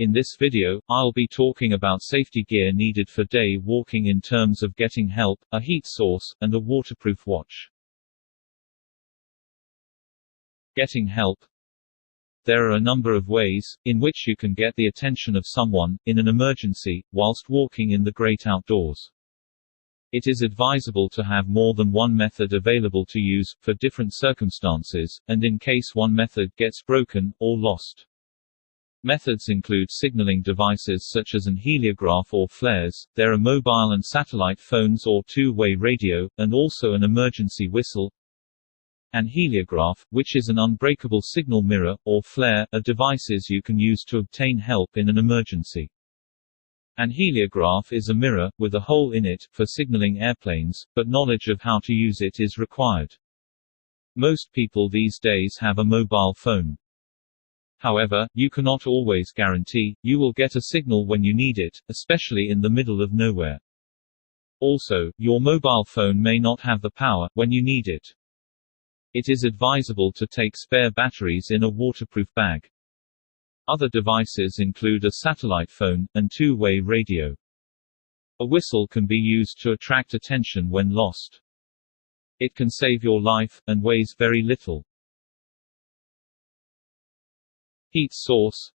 In this video, I'll be talking about safety gear needed for day walking in terms of getting help, a heat source, and a waterproof watch. Getting help. There are a number of ways in which you can get the attention of someone in an emergency whilst walking in the great outdoors. It is advisable to have more than one method available to use, for different circumstances, and in case one method gets broken, or lost. Methods include signaling devices such as an heliograph or flares, there are mobile and satellite phones or two-way radio, and also an emergency whistle. An heliograph, which is an unbreakable signal mirror, or flare, are devices you can use to obtain help in an emergency. An heliograph is a mirror, with a hole in it, for signaling airplanes, but knowledge of how to use it is required. Most people these days have a mobile phone. However, you cannot always guarantee you will get a signal when you need it, especially in the middle of nowhere. Also, your mobile phone may not have the power when you need it. It is advisable to take spare batteries in a waterproof bag. Other devices include a satellite phone, and two-way radio. A whistle can be used to attract attention when lost. It can save your life, and weighs very little. Heat source.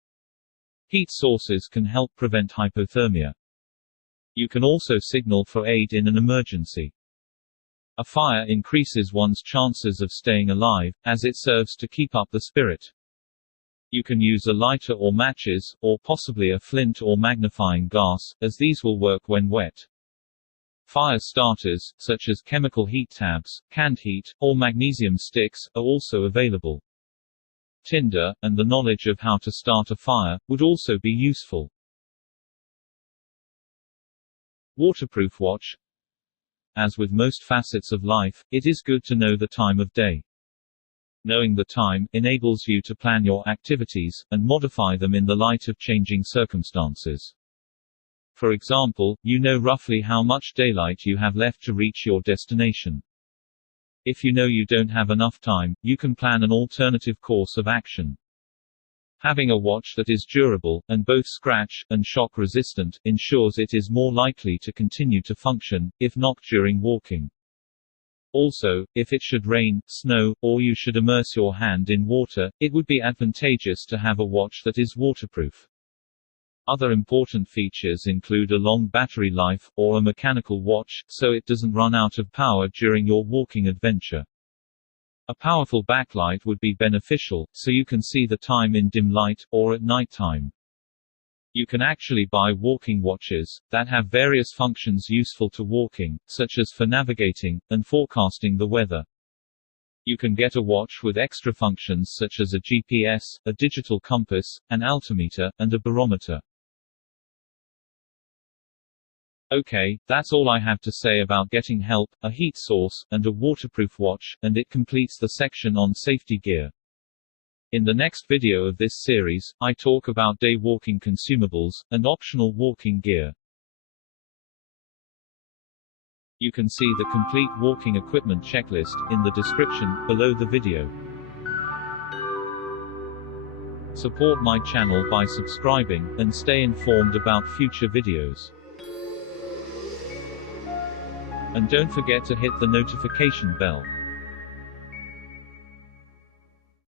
Heat sources can help prevent hypothermia. You can also signal for aid in an emergency. A fire increases one's chances of staying alive, as it serves to keep up the spirit. You can use a lighter or matches, or possibly a flint or magnifying glass, as these will work when wet. Fire starters, such as chemical heat tabs, canned heat, or magnesium sticks, are also available. Tinder, and the knowledge of how to start a fire, would also be useful. Waterproof watch. As with most facets of life, it is good to know the time of day. Knowing the time enables you to plan your activities, and modify them in the light of changing circumstances. For example, you know roughly how much daylight you have left to reach your destination. If you know you don't have enough time, you can plan an alternative course of action. Having a watch that is durable, and both scratch and shock resistant, ensures it is more likely to continue to function, if not during walking. Also, if it should rain, snow, or you should immerse your hand in water, it would be advantageous to have a watch that is waterproof. Other important features include a long battery life, or a mechanical watch, so it doesn't run out of power during your walking adventure. A powerful backlight would be beneficial, so you can see the time in dim light, or at night time. You can actually buy walking watches that have various functions useful to walking, such as for navigating, and forecasting the weather. You can get a watch with extra functions such as a GPS, a digital compass, an altimeter, and a barometer. Okay, that's all I have to say about getting help, a heat source, and a waterproof watch, and it completes the section on safety gear. In the next video of this series, I talk about day walking consumables, and optional walking gear. You can see the complete walking equipment checklist in the description below the video. Support my channel by subscribing, and stay informed about future videos. And don't forget to hit the notification bell.